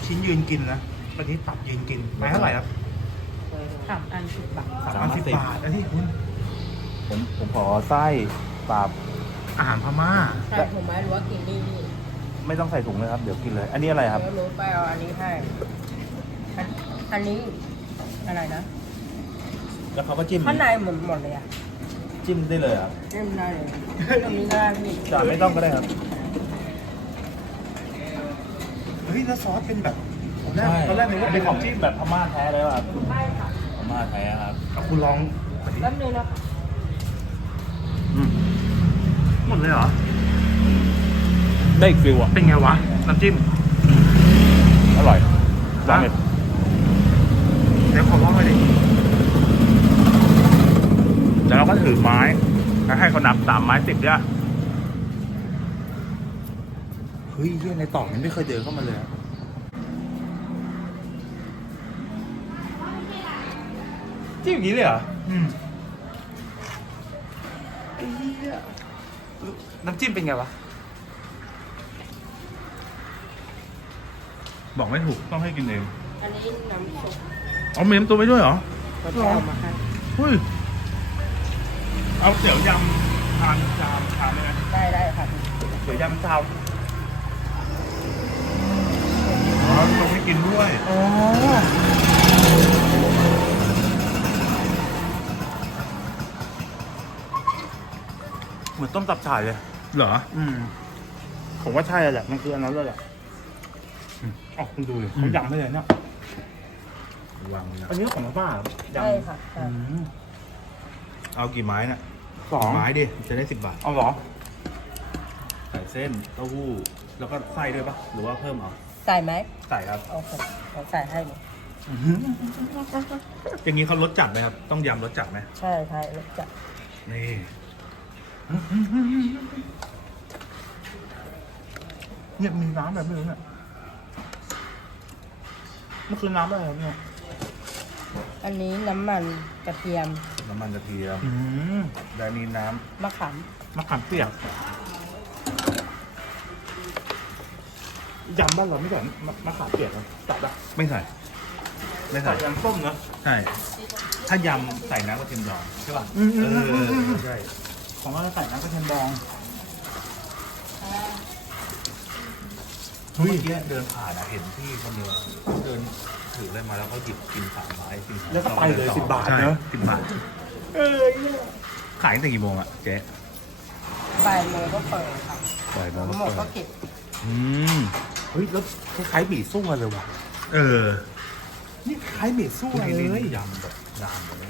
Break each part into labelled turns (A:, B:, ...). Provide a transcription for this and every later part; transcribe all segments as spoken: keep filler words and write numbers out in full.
A: ชิ้นยืนกินนะอันนี้ตับยืนกินไม้เท่าไหร่ครับ
B: สามอันสิบบาท
A: สามพันสิบบาทอันนี้คุณ
C: ผมผมขอไส้ปลา
A: อาหารพม่า
B: ใช่ผมไม่รู้ว่ากินนี่นี่
C: ไม่ต้องใส่ถุงเลยครับ เดี๋ยวกินเลย อันนี้อะไรครับ
B: เดี๋ยวรู้ไปเอาอันนี้ให้อันอันนี้อะไรนะ
C: แล้วเขาก็จิ้ม
B: ข้างในหมดหมดเลยอ่ะ
C: จิ้มได้เลยครับ
B: เล่มได้เลยตรงนี้ก็ได้พี่
C: จานไม่ต้องก็ได้ครับ
A: เฮ้ยแล้วซอสเป็นแบบตอนแรกตอนแรกนึกว่า
C: เป็
A: เป็น น
C: ข
A: ข
C: อ
A: อง ง
C: จิ้
A: ที่
C: มแบบพม่าแท้เลยครับ
B: ใช่ค่ะ
C: พม่าแท้ครับ
A: เอาคุณลอง
B: แป๊บนึงนะคะ
C: อืม
A: หมดเลยเหรอ
C: ได้อีกฟิลอ่ะ
A: เป็นไงวะน้ำจิ้ม
C: อร่อยลองเลย
A: เดี๋ยวขอลองหน่อยดิ
C: แล้วเราก็ถือไม้แล้วให้เขานับสามไม้สิบเนี่ย
A: เฮ้ยเฮียในตอกนี้ไม่เคยเดินเข้ามาเลยอะ
C: จิ้มอย่างนี้เลยเหรอ
A: อืมไอ้เหี้ยน้ำจิ้มเป็นไงวะ
C: บอกไม่ถูกต้องให้กินเอง
B: อันนี้น้ำซุป
C: เอาเมมตัวไปด้วยเหรอ
B: ก็จะเอามาให้
C: เฮ้ยเอาเดี๋ยวยำทานชามชามได้ไหม
B: ได้ได้ค่ะ
C: เดี๋ยวยำชามอ๋อต้องให้กินด้วย
A: อ๋อเหมือนต้มตับฉ่ายเลย
C: เหรอ
A: อืมผมว่าใช่แหละมันคืออันนั้นเลยแหละอืมอ๋อคุณดูเลยเขายำให้เลยเนี่ยว
C: างนะ
A: อันนี้ของป้าเหรอ
B: ใช่ค่ะใช่
A: อืม
C: เอากี่ไม้น่ะ
A: สอง
C: ไม้ดิ จะได้สิบบาท
A: เอาเหรอ
C: ใส่เส้นเต้าหู้ แล้วก็ไส้ด้วยปะหรือว่าเพิ่มเอา
B: ใส่ไหม
C: ใส่ครับ
B: โอเคเราใส่ให้เลย
C: อย่างนี้เขารสจัดไหมครับ ต้องยำรสจัดไหม
B: ใช่ใช่แล้วจะ
C: นี่
A: เนี่ยมีน้ำแบบนี้เนี่ยมันคือน้ำอะไรเนี่ย
B: อันนี้น้ำมันกระเทียม
C: น้ำมันกระเทียม
A: อืม
C: และนี่น้
B: มะขาม
A: มะขามเปียกยำบ้านเราไม่ใส่มะมะขามเปียกนะจับปะ
C: ำไม่ใส่ ไม่
A: ใส่
C: ใส่
A: ยำส้มนะ
C: ใช่ ถ้ายำใส่น้ำกระเทียมดองใช่ป่ะ
A: อืมอื
C: เอ
A: มอืมอืมอืม
C: อใช่
A: ของเราใส่น้ำกระเทียมดอง
C: เมื่อกี้เดินผ่านอะเห็นพี่คนเดียวเดินถืออะไรมาแล้วเขาหยิบกินสามไม้กินสาม
A: แล้วก็ไปเลยสิบบาท
C: ใช่
A: เนอะ
C: สิบบาท
A: เออ
C: ขายตั้งแต่กี่โมงอะเจ๊
B: บ่ายโมงก็เปิดค่ะ
C: ปล่อยโม
B: ทั้
C: ง
B: งหมด
C: เปิ
B: ก็
C: ด
B: เก็บ
C: อืม
A: เฮ้ยแล้วคล้ายๆหมี่สู้กันเลยว่ะ
C: เออ
A: นี่คล้ายหมี่สู้
C: พวก
A: กัน
C: นี้
A: เล
C: นี่
A: ย
C: ยำแบบยำแบบนี้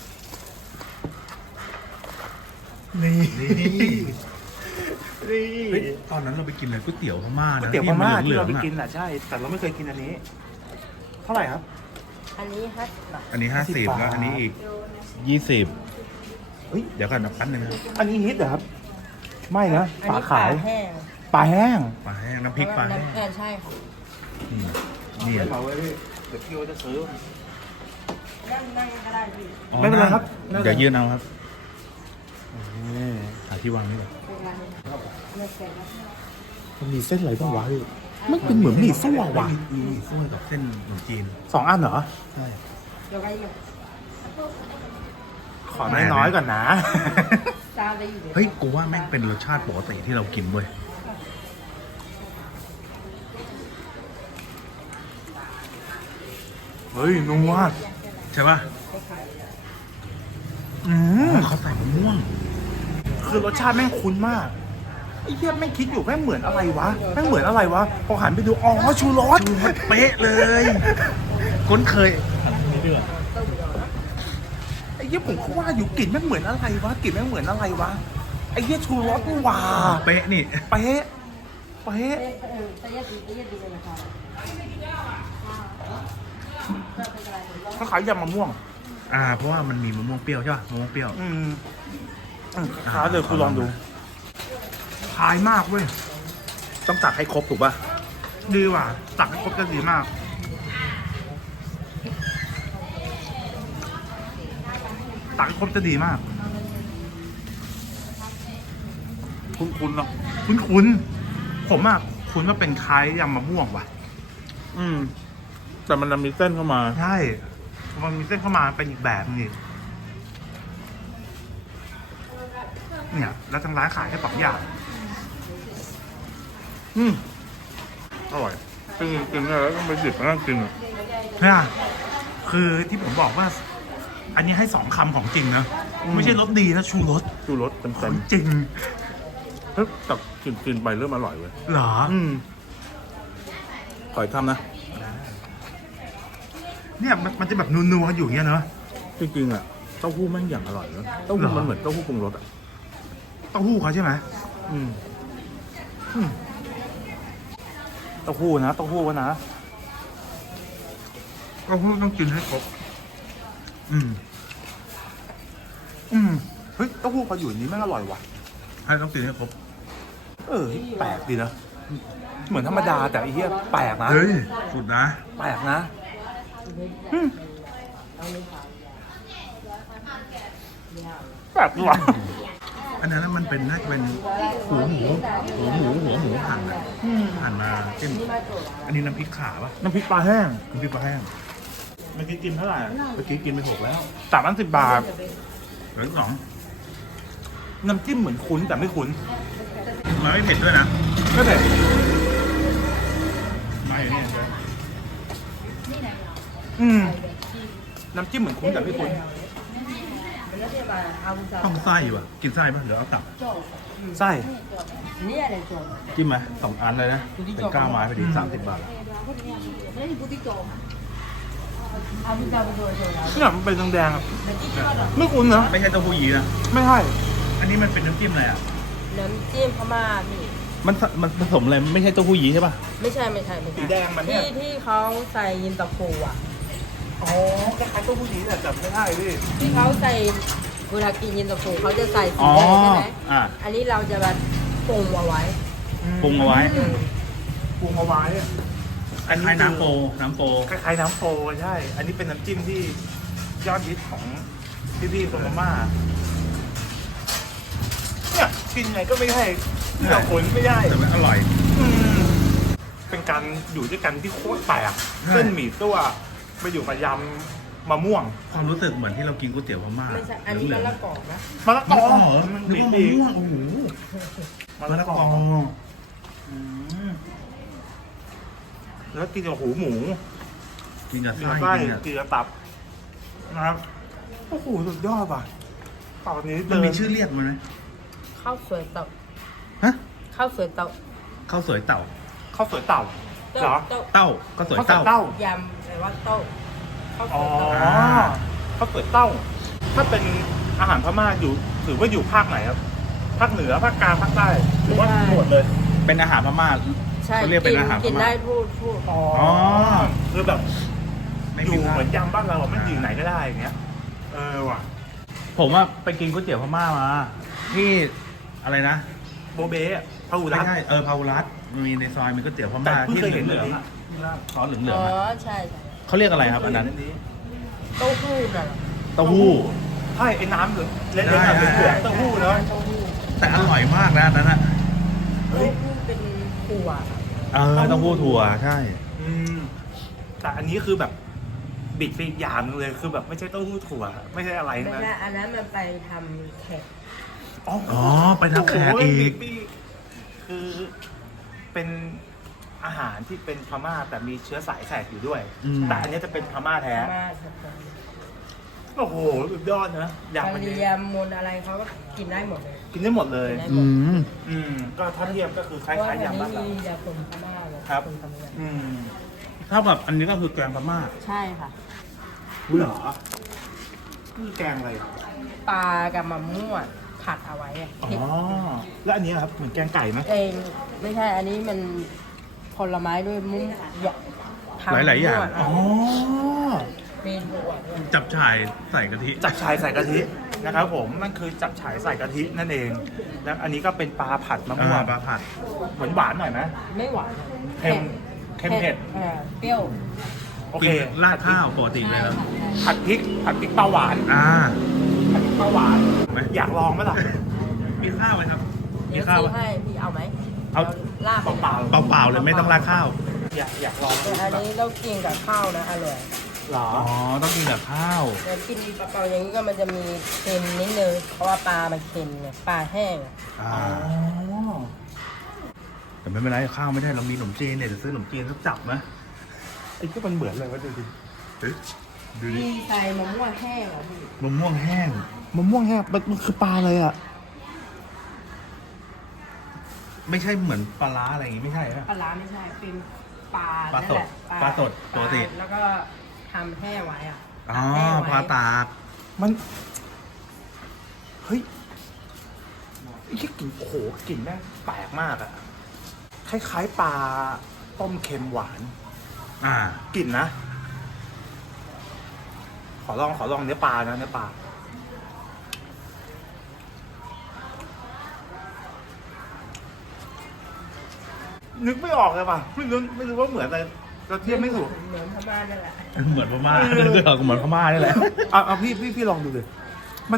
A: นี่
C: นี่
A: นี่
C: เฮ้ยตอนนั้นเราไปกินอะไรก๋วยเตี๋ยวพม่า
A: ก๋วย
C: นะ
A: เตี๋ยวพม่า
C: เห
A: ที่
C: ลือ
A: เรา
C: ง
A: ไป
C: ๆอะ
A: กินอ่ะใช่ แต่เราไม่เคยกินอันนี้ เท่าไหร่ครับ
B: อันนี้ห้าสิบบาท
C: อันนี้ห้าสิบ
A: ห้าสิบบาท
C: แล้วอันนี้อีกยี่สิบ
A: เฮ้ย
C: เดี๋ยวกันนะแป๊บนึงนะ
A: อันนี้ฮิตเหรอครับ ไม่นะ
B: อัน
A: ปลา
B: นี้ป
A: ขา
B: ลาย แห้ง
A: ปลาแห้ง
C: ปลาแห้งน้ำพริกปลาแห้ง
B: น้ำแกงใช่ค่ะ
C: อืมนี่อะ
A: เอาไว้พี่เดี๋ยวพี่ว่าจะซื้อ
B: นั่งนั่งก็ได้พี่
C: อ๋อ
A: ไม่เป็นไรครับ
C: เดี๋ยวยืนเอาครับ
A: นี่
C: หาที่วางนี่ก่อน
B: เป็นไรไม่เป็นไร
A: มันมีเส้นอะไรบ้างวะพี่มันเป็นเหมือนหมี่สู้อะว่ะ
C: มีมีส้วยกับเส้นขนมจีน
A: สองอันเหรอ
C: ใช่
B: เดี๋ยวไปอยู่
A: ขอน้อยๆก่อนนะ
B: ซาไปอยู่เดี๋ยว
C: เฮ้ยกูว่าแม่งเป็นรสชาติปกติที่เรากินเว้ย
A: เฮ้ยนัว
C: ใช่ป่ะ
A: อืม
C: เขาใส่มะม่วง
A: คือรสชาติแม่งคุ้นมากไอ้เหี้ยแม่งคิดอยู่แม่งเหมือนอะไรวะแม่งเหมือนอะไรวะพอหันไปดูอ๋อชูรส
C: เป๊ะเลยคุ้นเคยนี่ด้วย
A: ไอ้เหี้ยผมก็ว่าอยู่กลิ่นแม่งเหมือนอะไรวะกลิ่นแม่งเหมือนอะไรวะไอ้เหี้ยชูรสนี่หว่า
C: เป๊ะนี่
A: เป๊ะเป๊ะ
B: เออเออแต่ยาดีแต่ยาดีเลยนะคะก็เป็นอะไรผมลอง
A: เขาขายยำมะม่วง
C: อ่า เพราะว่ามันมีมะม่วงเปรี้ยวใช่ป่ะมะม่วงเปรี้ยว
A: อืมอืมค้าเลยคุณลองดูคายมากเว้ย
C: ต้องตักให้ครบถูกป่ะ
A: ดีว่ะตักให้ครบจะดีมาก ตักให้ครบจะดีมาก คุ้นๆเนาะคุ้นๆผมอ่ะคุ้นว่าเป็นคล้ายยำมะม่วงว่ะอืม แต่มันจะมีเส้นเข้ามา
D: ใช่ มันมีเส้นเข้ามาเป็นอีกแบบนึงอีกเนี่ย แล้วทางร้านขายแค่สองอย่าง
A: อืมอร่อยกินกินแล้วต้องไปจิบมานั่งกินอ่ะ
D: เนี่ยคือที่ผมบอกว่า อันนี้ให้สองคำของจริงนะ ไม่ใช่รสดีนะ ชูรส
A: ชูรสเต็ม
D: ข
A: เต็
D: อ
A: ม
D: งจริง
A: เฮ้ยแต่กินกินไปเริ่มอร่อยเว้ย
D: เหรอ
A: อืมขออีกคำนะ
D: เนี่ยมันมันจะแบบนัวๆอยู่อย่างเงี้ยเนอะ
A: จริงๆอ่ะเต้าหู้แม่งอย่างอร่อยเนอะเต้าหู้
D: เหรอ
A: มันเหมือนเต้าหู้ปรุงรสอ่ะ
D: เต้าหู้เขาใช่ไหม
A: อืมอืมเต้าหู้นะเต้าหู้วะนะ
D: เต้าหู้ต้องกินให้ครบ อืม
A: อืมเฮ้ยเต้าหู้พออยู่อย่างนี้แม่งอร่อยว่ะ
D: ให้ต้องกินให้ครบ
A: เออแปลกดีนะเหมือนธรรมดาแต่ไอ้เหี้ยแปลกนะ
D: เฮ้ยสุดนะ
A: แปลกนะอืมแปลกดีว่ะ
D: อันนั้นมันเป็นน่าจะเป็นหัวหมูหัวหมูหัวหมูหั่นอะหั่นมาจิ้มอันนี้น้ำพริกขาปะ
A: น้ำพริกปลาแห้ง
D: น้ำพริกปลาแห้ง
A: เมื่อกี้กินเท่าไหร่
D: เมื่อกี้กินไปหกแล้ว
A: สามพันสิบบาท
D: เหลือสอง
A: น้ำจิ้มเหมือนคุ้นแต่ไม่คุ้น
D: มันไม่เผ็ดด้วยนะ
A: ก็แต่
D: ไม่เนี่ย
A: อืมน้ำจิ้มเหมือนคุ้นแต่ไม่คุ้น
D: ต้องไส้ว่ะกินไส้ปะหรือเอากลับ
A: ไส้
D: จิ้มไหมสองอันเลยนะเป็นเก้าไม้พอดีสามสิบบาท
A: เนี่ยมันเป็นแดงๆอะไม่คุ้นนะ
D: ไม่ใช่เต้าหู้ยี้นะ
A: ไม่ใช่
D: อันนี้มันเป็นน้ำจิ้มอะไรอ่ะ
B: น้ำจิ้มพม่าพี่
D: มันมันผสมอะไรไม่ใช่เต้าหู้ยี้ใช่ปะ
B: ไม่ใช่ไม่ใช่ไม่
A: สี
B: ใช่
A: แดงมันเนี่ย
B: ที่ที่เขาใส่ยินตาโฟอ่ะ
A: อ๋อคล้ายๆเต้าหู้ยี้แต่จับไม่ได้ดิ
B: ที่เขาใส่เวลากินยินตาโฟเขาจะใส่สี
D: อ๋อ
B: แดงใช่ไหม
D: อ่า
B: อันนี้เราจะแบบปรุงเอาไว้
D: ปรุงเอาไว้
B: อืม
A: ปรุงเอาไว้อะ
D: อันนี้น้ำโปน้ำโป
A: คล้ายๆน้ำโฟใช่ อันนี้เป็นน้ำจิ้มที่ยอดฮิตของพี่ๆคนมาม่าเนี่ยกินไงก็ไม่ใช่ที่เราผลไม่ได้
D: แต่มันอร่อย
A: อืมเป็นการอยู่ด้วยกันที่โคตรแปลก
D: ใช่
A: เส้นหมี่ตัวไปอยู่กับยำมะม่วง
D: ความรู้สึกเหมือนที่เรากินก๋วยเตี๋ยวพม่า
B: ไม่ใช่ อันนี้
D: เห
B: มะ
D: ลืงๆ
B: ละกอนะ
A: มะละก
D: มะ
A: อ
D: ละกอเหรอนึกว่ามะม่วงโอ้โห
A: มะ
D: มะ
A: ละ
D: ละ
A: ก
D: ก
A: อ
D: อ
A: อืมแล้วกินกับหูหมู
D: กินกับ
A: กิน
D: ไส้
A: กับไส้
D: กินกับ
A: กินกับตับนะครับโอ้โหสุดยอดว่ะตอนนี้
D: มัน
A: เดิน
D: มีชื่อเรียกมันไหม
B: ข้าวสวยเต่า
D: ฮะ
B: ข้าวสวยเต่า
D: ข้าวสวยเต่า
A: ข้าวสวยเต่าเหรอ
B: เต่า
D: เต้าข้าวสวย
A: ข้าวสวย
D: เต้า
A: เต้า
B: ยำแต่ว่าเต้าข้าวส
A: อ๋อ
B: วยเต่า
A: ข้าวสวยเต้า ถ้าเป็นอาหารพม่าอยู่ถือว่าอยู่ภาคไหนครับ ภาคเหนือภาคกลางภาคใต้หรือว่าหมดเลย
D: เป็นอาหารพม่า
B: ใช่
D: เขาเรียกเป็นอาหารพม่ากิ
B: กินได้พูดพูด
A: อ๋อ
D: อ๋อ
A: คือแบบ
D: ไม่
A: อ
D: มี
A: ยู่
D: พลาด
A: เหมือนยำบ้านเราอะไม่อยู่ไหนก็ได้อย่างเงี้ย เออว่ะ
D: ผมว่าไปกินก๋วยเตี๋ยวพม่ามา ที่อะไรนะ
A: โบเบ้อะพาหู
D: ไม่
A: รัต
D: ใช่เออพาวุรัตมันมีในซอยมีก๋วยเตี๋ยวพ
A: แต่
D: ม่า
A: เพิ่ง
D: ที่
A: เคยเห็น
D: เห
A: เล
D: ลื
A: ย
D: องๆอะซอสเหลือง
B: อ๋อ
D: ๆอะ
B: ใช่ใช่
D: เขาเรียกอะไรครับอันนั้น
B: เต้าหู้น่ะ
D: เต้าหู้
A: ใช่ไอ้น้ำเหลืองเล็ก
D: ใช่
A: ๆอะเหลืองๆเต้าหู้เนาะ
B: เต้าหู้
D: แต่อร่อยมากนะอันนั้นอะ
B: เต้าหู้เป็นถั่ว
D: เออเต้าหู้ถั่วใช่
A: อืมแต่อันนี้คือแบบบิดไปอีกอย่างหนึงเลยคือแบบไม่ใช่เต้าหู้ถั่ว ไม่ใช่อะไร
B: ไม่
A: นะ
B: ใช่อันนั้นมันไปทำแขก
A: อ๋อ
D: อ๋อไปทำแขก
A: โโห
D: อีก
A: บิดไปคือเป็นอาหารที่เป็นพม่าแต่มีเชื้อสายแขกอยู่ด้วย
D: อืม
A: แต่อันนี้จะเป็นพม่าแท้
B: พม่าครับ
A: โอ้โหสุดยอดนะอยาก
B: กะ
A: มัน
B: เรี
A: นี้
B: ยมมนอะไรเขาก็กินได้หมดเลย
A: กินได้หมดเลย
B: กินได้
D: อืม
A: อืม ก็ถ้าเทียบก็คือค
B: เพราะว่า
A: ล้ายๆ
B: อัน
A: ยำบ้าน
B: นี้
A: เรา
B: มีแต่คนพม่าเลย
A: ครับ
B: คนทำงาน
A: อืม
D: เท่ากับอันนี้ก็คือแกงพม่า
B: ใช่ค่ะ
A: เหรอนี่แกงอะไร
B: ปลากับมะม่วงผัดเอาไว้อะ
A: อ๋อ แล้วอันนี้ครับ เหมือนแกงไก่ไหม
B: เองไม่ใช่อันนี้มันผลไม้ด้วยมุ้งอย่าทำ
D: หลายๆอย่าง
B: มั่ว
A: อ๋อ
B: เมนูอ่ะ
D: จับฉ่ายใส่กะทิ
A: จับฉ่ายใส่กะทินะครับผม มันคือจับฉ่ายใส่กะทินั่นเอง แล้วอันนี้ก็เป็นปลาผัดมะม่ว
D: อ่าง ปลาผัด
A: หวานหวานๆหน่อยไหม
B: ไม่หวาน
A: เค็มเค็มเผ็ด
B: อ่าเปรี้ยว
A: โอ
D: กิ
A: เค
D: นราดข้าวปกติเลยแล้ว
A: ผัดพริก ผัดพริกปลาหวาน
D: อ่า
A: ผัดพริกปลาหวาน
D: ไหม
A: อยากลองไหมล่ะ
D: มีข้าวไหมครับ มี
B: เดี๋ยว
D: ข้าว
B: ซื้อ
D: ไหม
B: ให้พี่เอาไหม
D: เอา
B: ลาบ
A: เปล่า
D: เปล่าๆเลยไม่ต้องราดข้าว
A: อยากอยากลอง
B: แต่อันนี้ต้องกินกับข้าวนะอร่อย
A: หรอ
D: อ๋อต้องกินกับข้าว
B: แต่กินเปล่าๆอย่างนี้ก็มันจะมีเค็มนิดนึงเพราะว่าปลามันเค็มไงปลาแห้ง
D: อ่า
A: อ๋อ
D: แต่ไม่เป็นไรข้าวไม่ได้เรามีขนมจีนเนี่ยเดี๋ยวซื้อขนมจีนสักจับไหม
A: ไอ้ก็มันเหมือนเลยวะดูดิ
D: เฮ้ยดูดิ
B: มีใส่มะม่วงแห้งเหรอพี่
D: มะม่วงแห้ง
A: มะม่วงแห้งมันมันคือปลาเลยอ่ะ
D: ไม่ใช่เหมือนปลาร้าอะไรอย่างงี้ไม่ใช่ฮะ
B: ปลาร้าไม่ใช่เป็นปลา
D: ปลาสด
B: นั่นแหละ
D: ปลาสดปกติ
B: แล้วก็ทำแห้ไว้อ่ะ
D: อ๋อ
B: แห้ไว้
D: ปลาตาก
A: มัน เฮ้ยไอ้ที่กลิ่นโอ้โหกลิ่นแม่งแปลกมากอะคล้ายๆปลาต้มเค็มหวาน
D: อ่าก
A: ลิ่นนะ ขอลองขอลองเนื้อปลานะเนื้อปลา นึกไม่ออกเลยป่ะไม่รู้ไม่รู้ว่าเหมือนอะไรเราเทียบไม่ถูก
B: เหมือนพม่านั่นแหละ
D: เหมือนพม่า
A: เออ
D: เรื่องเหมือนพม่านี่แหละ
A: เอาเอาพี่พี่พี่ลองดูเลย มัน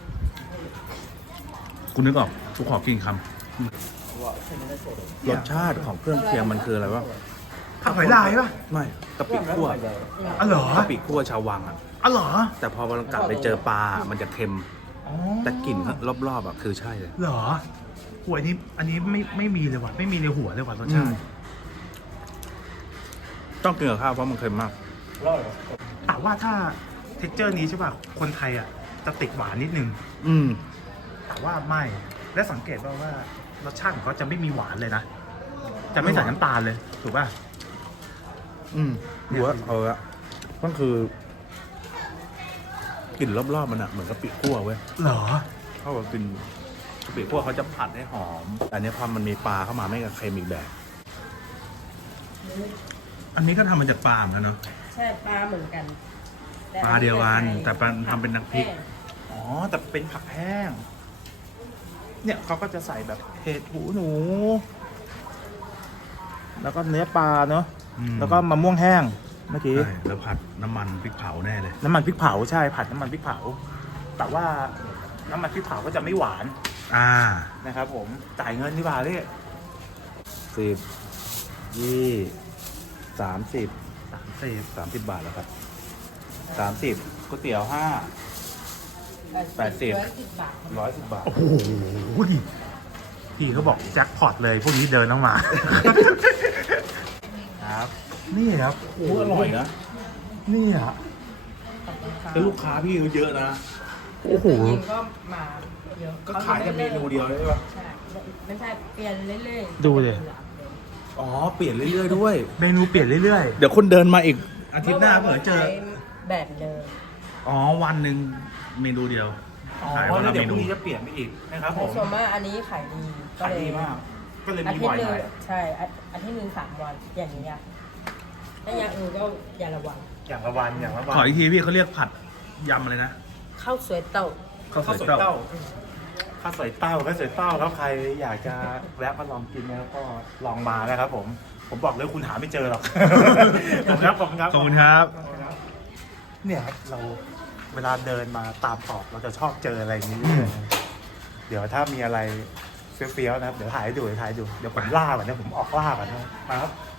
D: กูนึกออกกูขอกินคำรสชาติของเครื่องเคียงมันคืออะไรวะ
A: ผักหอยลายป่ะ
D: ไม่กะปิคั่ว
A: อ๋อเหรอก
D: ะปิคั่วชาววังอ่ะ
A: อ๋อเหรอ
D: แต่พอมันกัดไปเจอปลา มันจะเค็ม
A: อ๋อ
D: แต่กลิ่นรอบๆอ่ะคือใช่เลย
A: เหรอหัวนี้ อันนี้ไม่ไม่มีเลยว่ะไม่มีในหัวเลยว่ะรสชาติ
D: ต้องกินกับข้าวเพราะมันเค็มมาก
A: แต่ว่าถ้าเท็กเจอร์นี้ใช่ป่ะคนไทยอ่ะจะติดหวานนิดนึง
D: อืม
A: แต่ว่าไม่ และสังเกตว่าว่ารสชาติของเขาจะไม่มีหวานเลยนะ จะไม่ใส่น้ำตาลเลย ถูกป่ะ
D: อืมหัวเออก็คือกลิ่นรอบๆมันอะเหมือนกะปิคั่วเว้ย
A: เหรอ
D: เข้ากับกลิ่นกะปิคั่วเขาจะผัดให้หอมแต่อันนี้พอมันมีปลาเข้ามาไม่กับเค็มอีกแบบ อันนี้ก็ทำมาจากปลาเหมือนกันเนาะ
B: ใช่ปลาเหมือนกันแต่
D: ปลาเดียวกันแต่ปลาทำเป็นน้ำพริก
B: แห้ง
A: อ๋อ แต่เป็นผักแห้ง เนี่ยเขาก็จะใส่แบบเห็ดหูหนู แล้วก็เนื้อปลาเนาะ
D: อืม
A: แล้วก็มะม่วงแห้งเมื่อกี้
D: ใช่แล้วผัดน้ำมันพริกเผาแน่เลย
A: น้ำมันพริกเผาใช่ ผัดน้ำมันพริกเผา แต่ว่าน้ำมันพริกเผาก็จะไม่หวาน
D: อ่า
A: นะครับผม จ่ายเงินดีกว่าพี่
D: สิบยี่สามสิบ
A: สามสิบ
D: สามสิบบาทแล้วครับสามสิบก๋วยเตี๋ยวห้า แปดสิบ
B: ร้อยสิบบาท
D: ร้อยสิบบาท
A: โอ้โหพี่เขาบอกแจ็คพอตเลยพวกนี้เดินออกมา
D: ครับ
A: นี่ครับ
D: โอ้อร่อยนะ
A: นี่อ่ะ
D: แต่ลูกค้าพี่เยอะนะ
A: โอ้โห
B: ยิงก็มาเยอะ
A: ก็ขายแต่เมนูเดียวเลยใช่ปะ
B: ใช่ไม่ใช่เปลี่ยนเรื่อยๆ
A: ดูดิ
D: อ๋อ เปลี่ยนเรื่อยๆด้วย
A: เมนูเปลี่ยนเรื่อย
D: เดี๋ยวคนเดินมาอีกอาทิตย์หน้าเผื่อเจอ
B: แบบเดิม
D: อ๋อ วันหนึ่งเมนูเดียว
A: ๆ อ๋อ
D: ขายวัน
A: แล้
D: ละ
A: วเดี๋ยว
D: เม
A: พ
D: นู
A: รุ่งนี้จะเปลี่ยนไปอีกนะครับผม
B: ส่วนมากอันนี้ขายดี
A: ขายดีมาก ก็เลย
B: อา
A: มี
B: ทิต
A: บ่อย
B: ย์หนึ่
A: ห
B: ง
A: น่อย
B: ใช่อาอาทิตย์หนึ่งสามวันอย่างนี้อะถ้าอย่างอื่นก็อย่างละวัน
A: อย่างละวันอย่างละวัน
D: ขออีกทีพี่เขาเรียกผัดยำอะไรนะ
B: ข้าวสวยเต้า
D: ข้าว
A: ข้าว
D: ส
A: ส
D: ว
A: วย ย
D: เต้า
A: เต้าข้าวสวยเต้าข้าวสวยเต้าครับใครอยากจะแวะมาลองกินนะครับก็ลองมานะครับผม ผมบอกเลยคุณหาไม่เจอหรอก ขอบคุณครับขอบคุณครับ
D: ขอบคุณครับ
A: เนี่ยครับเราเวลาเดินมาตามตอกเราจะชอบเจออะไรอย่างนี้เรื่อยๆเดี๋ยวถ้ามีอะไรเฟี้ยวๆนะครับเดี๋ยวถ่ายให้ดูเดี๋ยวถ่ายให้ดูเดี๋ยวผมล่าก่อนนะผมออกล่าก่อนนะครับ